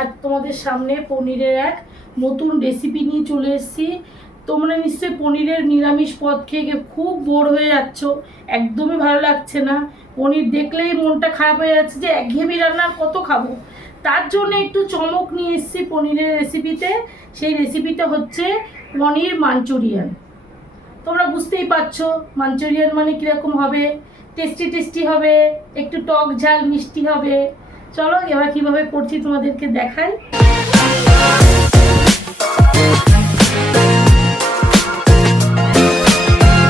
আজ তোমাদের সামনে পনিরের এক নতুন রেসিপি নিয়ে চলে এসেছি। তোমরা নিশ্চয়ই পনিরের নিরামিষ পদ খেয়ে খুব বোর হয়ে যাচ্ছ, একদমই ভালো লাগছে না। পনির দেখলেই মনটা খারাপ হয়ে যাচ্ছে যে একঘেয়েমি রান্নার কত খাবো। তার জন্য একটু চমক নিয়ে এসেছি পনিরের রেসিপিতে। সেই রেসিপিটা হচ্ছে পনির মাঞ্চুরিয়ান। তোমরা বুঝতেই পারছো মাঞ্চুরিয়ান মানে কীরকম হবে। টেস্টি টেস্টি হবে, একটু টক ঝাল মিষ্টি হবে। চলো এবার কিভাবে করছি তোমাদেরকে দেখাই।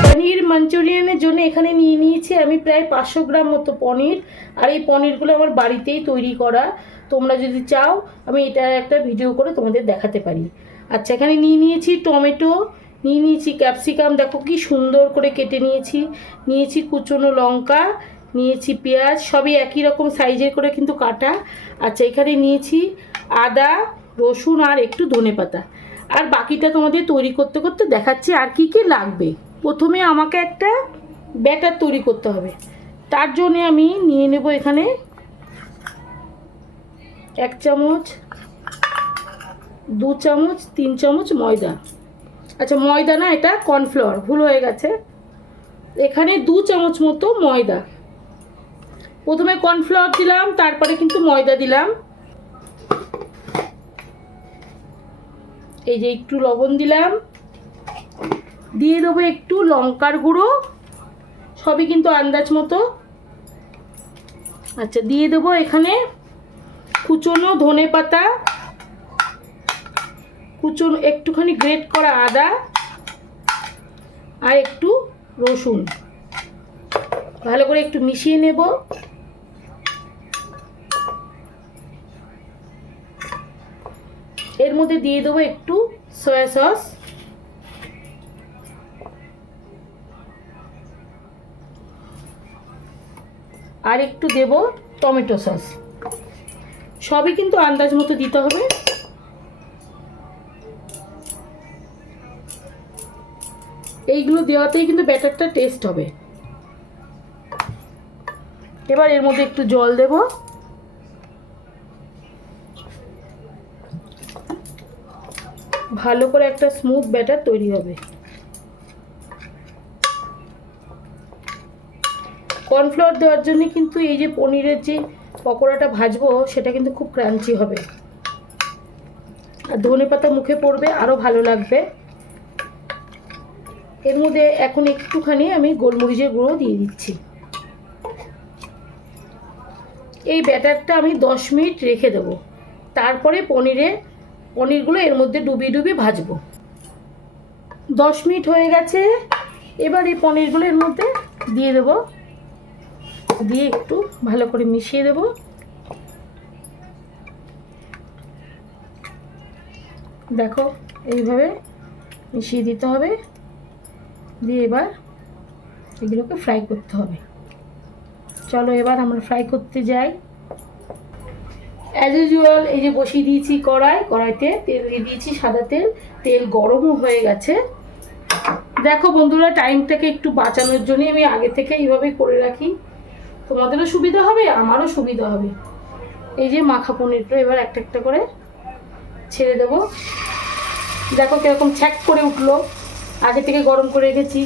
পনির মাঞ্চুরিয়ানের জন্য এখানে নিয়ে নিয়েছি আমি প্রায় 500 গ্রাম মতো পনির। আর এই পনিরগুলো আমার বাড়িতেই তৈরি করা। তোমরা যদি চাও আমি এটা একটা ভিডিও করে তোমাদের দেখাতে পারি। আচ্ছা, এখানে নিয়ে নিয়েছি টমেটো, নিয়ে নিয়েছি ক্যাপসিকাম, দেখো কি সুন্দর করে কেটে নিয়েছি। নিয়েছি কুচনো লঙ্কা, নিয়েছি পেঁয়াজ, সবই একই রকম সাইজের করে কিন্তু কাটা। আচ্ছা, এখানে নিয়েছি আদা, রসুন আর একটু ধনেপাতা। আর বাকিটা তোমাদের তৈরি করতে করতে দেখাচ্ছি আর কি কি লাগবে। প্রথমে আমাকে একটা ব্যাটার তৈরি করতে হবে। তার জন্য আমি নিয়ে নেব এখানে 1 চামচ, 2 চামচ, 3 চামচ ময়দা। আচ্ছা, ময়দা না, এটা কর্নফ্লাওয়ার, ভুল হয়ে গেছে। এখানে 2 চামচ মতো ময়দা। প্রথমে কর্নফ্লাওয়ার দিলাম, তারপরে কিন্তু ময়দা দিলাম। এই যে একটু লবণ দিলাম, দিয়ে দেবো একটু লঙ্কার গুঁড়ো, সবই কিন্তু আন্দাজ মতো। আচ্ছা, দিয়ে দেবো এখানে কুচনো ধনেপাতা, কুচনো একটুখানি গ্রেট করা আদা আর একটু রসুন। ভালো করে একটু মিশিয়ে নেব। এর মধ্যে দিয়ে দেবো একটু সয়া সস, আর একটু দেব টমেটো সস। সবই কিন্তু আন্দাজ মতো দিতে হবে। এইগুলো দেওয়াতেই কিন্তু ব্যাটারটা টেস্ট হবে। এবার এর মধ্যে একটু জল দেব। ভালো করে একটা স্মুথ ব্যাটার তৈরি হবে। কর্নফ্লাওয়ার দেওয়ার জন্য কিন্তু এই যে পনিরের যে পকোড়াটা ভাজবো সেটা কিন্তু খুব ক্রাঞ্চি হবে, আর ধনেপাতা মুখে পড়বে, আরও ভালো লাগবে। এর মধ্যে এখন একটুখানি আমি গোলমরিচের গুঁড়ো দিয়ে দিচ্ছি। এই ব্যাটারটা আমি 10 মিনিট রেখে দেব, তারপরে পনিরগুলো এর মধ্যে ডুবিয়ে ডুবিয়ে ভাজবো। 10 মিনিট হয়ে গেছে। এবার এই পনিরগুলো এর মধ্যে দিয়ে দেব, দিয়ে একটু ভালো করে মিশিয়ে দেব। দেখো এইভাবে মিশিয়ে দিতে হবে, দিয়ে এবার এগুলোকে ফ্রাই করতে হবে। চলো এবার আমরা ফ্রাই করতে যাই। অ্যাজ ইউজুয়াল এই যে বসিয়ে দিয়েছি কড়াইতে তেল দিয়ে দিয়েছি, সাদা তেল। তেল গরমও হয়ে গেছে। দেখো বন্ধুরা, টাইমটাকে একটু বাঁচানোর জন্য আমি আগে থেকে এইভাবে করে রাখি, তোমাদেরও সুবিধা হবে আমারও সুবিধা হবে। এই যে মাখা পনিরটা এবার একটা একটা করে ছেড়ে দেবো। দেখো কিরকম ছ্যাক করে উঠলো, আগে থেকে গরম করে রেখেছি।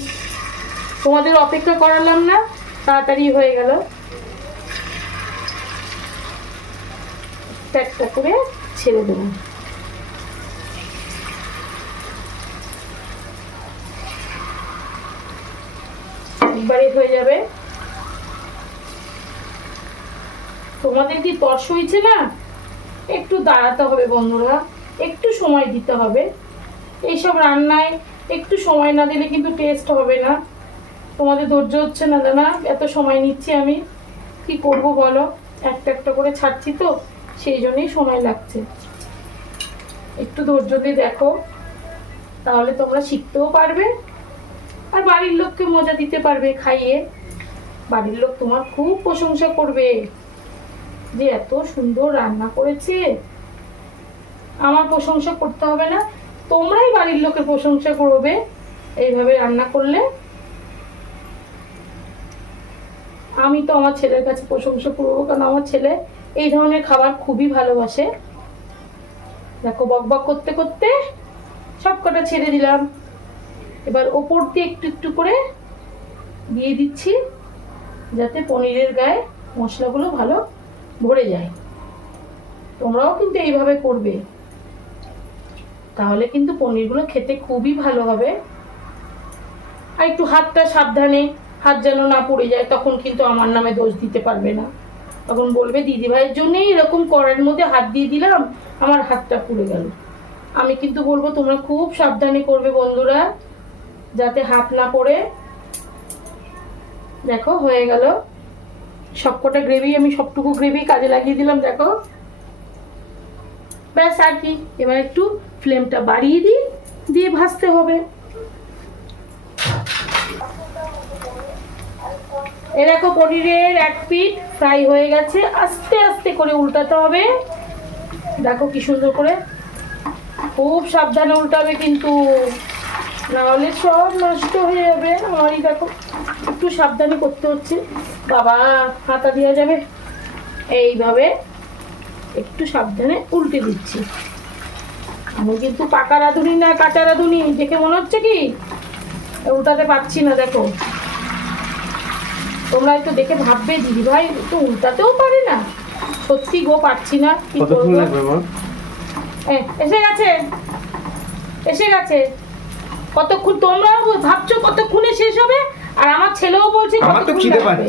তোমাদের অপেক্ষা করালাম না, তাড়াতাড়ি হয়ে গেল। একটা করে ছেড়ে দেবো। একবারে হয়ে যাবে। তোমাদের কি তর্স হয়েছে না? একটু দাঁড়াতে হবে বন্ধুরা, একটু সময় দিতে হবে। এইসব রান্নায় একটু সময় না দিলে কিন্তু টেস্ট হবে না। তোমাদের ধৈর্য হচ্ছে না দাদা, এত সময় নিচ্ছি আমি, কি করব বলো। একটা একটা করে ছাড়ছি তো, সেই জন্যই সময় লাগছে। একটু ধৈর্য দিয়ে দেখো, তাহলে তোমরা শিখতেও পারবে আর বাড়ির লোককে মজা দিতে পারবে খাইয়ে। বাড়ির লোক তোমার খুব প্রশংসা করবে যে এত সুন্দর রান্না করেছে। আমার প্রশংসা করতে হবে না, তোমরাই বাড়ির লোকের প্রশংসা করবে এইভাবে রান্না করলে। আমি তো আমার ছেলের কাছে প্রশংসা করবো, কারণ আমার ছেলে এই ধরনের খাবার খুবই ভালোবাসে। দেখো বক বক করতে করতে সব কটা ছেড়ে দিলাম। এবার ওপর দিয়ে একটু একটু করে দিয়ে দিচ্ছি, যাতে পনিরের গায়ে মশলাগুলো ভালো ভরে যায়। তোমরাও কিন্তু এইভাবে করবে, তাহলে কিন্তু পনিরগুলো খেতে খুবই ভালো হবে। আর একটু হাতটা সাবধানে, হাত যেন না পড়ে যায়, তখন কিন্তু আমার নামে দোষ দিতে পারবে না। তখন বলবে দিদিভাইয়ের জন্যই এরকম কড়াইয়ের মধ্যে হাত দিয়ে দিলাম, আমার হাতটা পুড়ে গেল। আমি কিন্তু বলবো তোমরা খুব সাবধানে করবে বন্ধুরা, যাতে হাত না পড়ে। দেখো হয়ে গেল সবকটা গ্রেভি, আমি সবটুকু গ্রেভি কাজে লাগিয়ে দিলাম। দেখো ব্যাস, আর কি, এবার একটু ফ্লেমটা বাড়িয়ে দিয়ে ভাজতে হবে। এ দেখো পনিরের এক পিঠ ফ্রাই হয়ে গেছে, আস্তে আস্তে করে উল্টাতে হবে। দেখো কি সুন্দর করে, খুব সাবধানে উল্টাবে কিন্তু, নাহলে সব নষ্ট হয়ে যাবে। আমারই দেখো একটু সাবধানে করতে হচ্ছে, বাবা হাতা দেওয়া যাবে। এইভাবে একটু সাবধানে উল্টে দিচ্ছি। আমি কিন্তু পাকা রাঁধুনি না কাঁচা রাঁধুনি, দেখে মনে হচ্ছে কি উল্টাতে পারছি না। দেখো তোমরা একটু দেখে ভাববে দিদি ভাই তো উল্টাতেও পারে না, সত্যি গো পারছি না। কি করবো? এসে গেছে এসে গেছে। কতক্ষণ তোমরা ভাবছো কতক্ষণে শেষ হবে, আর আমার ছেলেও বলছে কতক্ষণ লাগবে।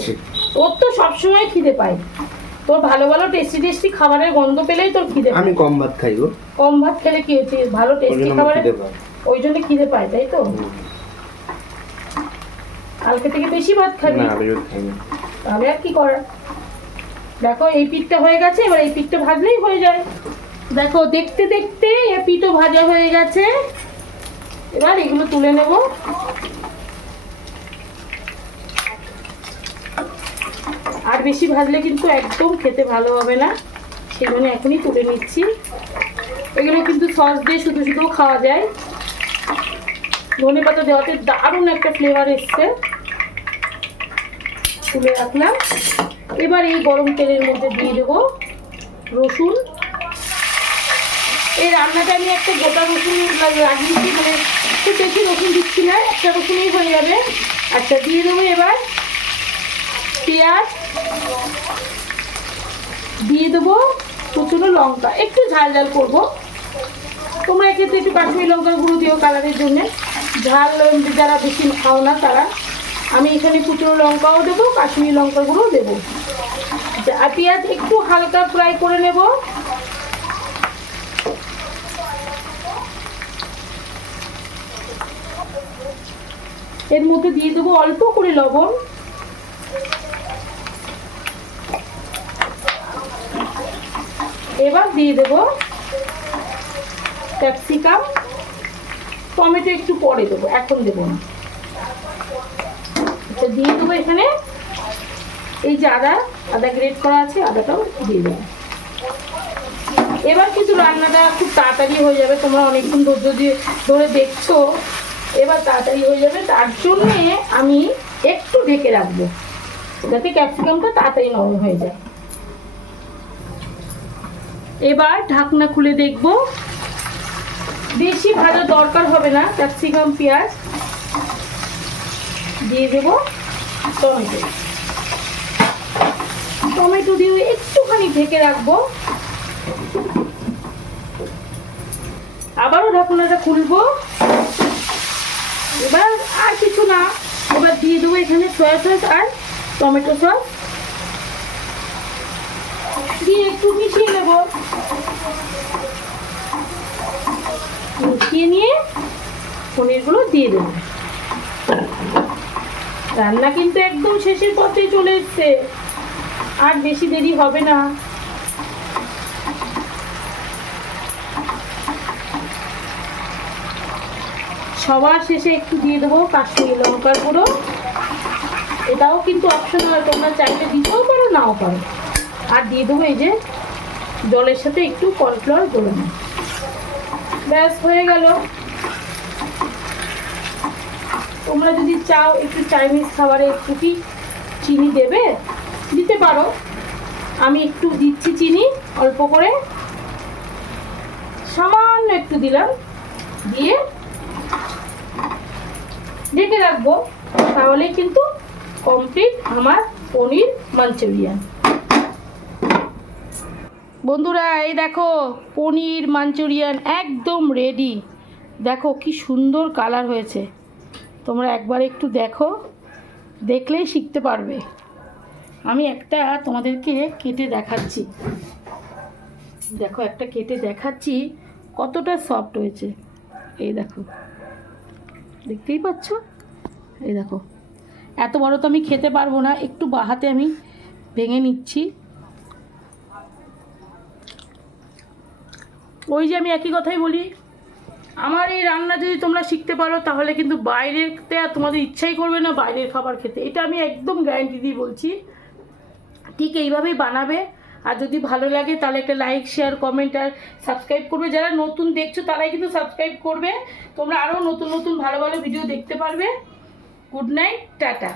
ওর তো সবসময় খিদে পায়, তোর ভালো ভালো টেস্টি টেস্টি খাবারের গন্ধ পেলেই তোর খিদে পায়। আমি কম ভাত খাই গো। কম ভাত খেলে কি হচ্ছে, ভালো টেস্টি খাবার ওই জন্য খিদে পায়, তাই তো? কালকে থেকে বেশি ভাত খাবি না, আমি খাই না। তাহলে আর কি করার। দেখো এই পিঠটা হয়ে গেছে, এবার এই পিঠটা ভাজলেই হয়ে যায়। দেখো দেখতে দেখতে এই পিঠও ভাজা হয়ে গেছে, এবার এগুলো তুলে নেব। আর বেশি ভাজলে কিন্তু একদম খেতে ভালো হবে না, সেই জন্য এখনই তুলে নিচ্ছি। এগুলো কিন্তু সস দিয়ে শুধু শুধু খাওয়া যায়, ধনেপাতা দেওয়াতে দারুণ একটা ফ্লেভার এসছে। তুলে রাখলাম। এবার এই গরম তেলের মধ্যে দিয়ে দেবো রসুন। এই রান্নাটা আমি একটা গোটা রসুন লাগিয়েছি, মানে খুব বেশি রসুন দিচ্ছি না, একটা রসুনই হয়ে যাবে। আচ্ছা দিয়ে দেবো এবার পেঁয়াজ, দিয়ে দেবো কুচনো লঙ্কা, একটু ঝাল ঝাল করবো। তোমরা এক্ষেত্রে একটু কাশ্মীরি লঙ্কার গুঁড়ো দিও কালারের জন্য, ঝাল যারা বেশি খাও না তারা। আমি এখানে কুচনো লঙ্কাও দেবো, কাশ্মীরি লঙ্কার গুঁড়ো দেবো। আর পেঁয়াজ একটু হালকা ফ্রাই করে নেব। এর মধ্যে দিয়ে দেবো অল্প করে লবণ, এবার দিয়ে দেবো ক্যাপসিকাম, টমেটো একটু পরে দেবো, এখন দেবো না। আচ্ছা দিয়ে দেবো এখানে এই যে আদা গ্রেট করা আছে, আদাটাও দিয়ে দেবো। এবার কিন্তু রান্নাটা খুব তাড়াতাড়ি হয়ে যাবে, তোমরা অনেকক্ষণ ধৈর্য দিয়ে ধরে দেখছো, এবার তাড়াতাড়ি হয়ে যাবে। তার জন্যে আমি একটু ঢেকে রাখবো, যাতে ক্যাপসিকামটা তাড়াতাড়ি নরম হয়ে যায়। এবার ঢাকনা খুলে দেখবো, বেশি ভাজা দরকার হবে না। ক্যাপসিকাম পেঁয়াজ দিয়ে দেবো টমেটো, টমেটো দিয়ে একটুখানি ঢেকে রাখবো। আবারও ঢাকনাটা খুলবো। এবার আর কিছু না, এবার দিয়ে দেবো এখানে সয়া সস আর টমেটো সস দিয়ে একটু মিশিয়ে নেব। মিশিয়ে নিয়ে পনিরগুলো দিয়ে দেবো। রান্না কিন্তু একদম শেষের পথে চলে এসছে, আর বেশি দেরি হবে না। সবার শেষে একটু দিয়ে দেবো কাশ্মীরি লঙ্কার গুঁড়ো, এটাও কিন্তু অপশনাল, তোমরা চাইলে দিতেও পারো নাও পারো। আর দিয়ে দেবো এই যে জলের সাথে একটু কর্নফ্লাওয়ার গুঁড়ো, ব্যাস হয়ে গেল। তোমরা যদি চাও একটু চাইনিজ খাবারে একটু কি চিনি দেবে, দিতে পারো। আমি একটু দিচ্ছি চিনি অল্প করে, সামান্য একটু দিলাম, দিয়ে ঢেকে রাখবো। তাহলেই কিন্তু কমপ্লিট আমার পনির মাঞ্চুরিয়ান। বন্ধুরা এই দেখো পনির মাঞ্চুরিয়ান একদম রেডি। দেখো কি সুন্দর কালার হয়েছে, তোমরা একবার একটু দেখো, দেখলেই শিখতে পারবে। আমি একটা তোমাদেরকে কেটে দেখাচ্ছি, দেখো একটা কেটে দেখাচ্ছি কতটা সফট হয়েছে। এই দেখো, দেখতেই পাচ্ছ, এই দেখো। এত বড় তো আমি খেতে পারবো না, একটু বাহাতে আমি ভেঙে নিচ্ছি। ওই যে আমি একই কথাই বলি, আমার এই রান্না যদি তোমরা শিখতে পারো তাহলে কিন্তু বাইরেতে আর তোমাদের ইচ্ছাই করবে না বাইরের খাবার খেতে। এটা আমি একদম গ্যারান্টি দিয়ে বলছি। ঠিক এইভাবেই বানাবে। আর যদি ভালো লাগে তাহলে একটা লাইক, শেয়ার, কমেন্ট আর সাবস্ক্রাইব করবে। যারা নতুন দেখছো তারাই কিন্তু সাবস্ক্রাইব করবে, তোমরা আরও নতুন নতুন ভালো ভালো ভিডিও দেখতে পারবে। Good night, tata.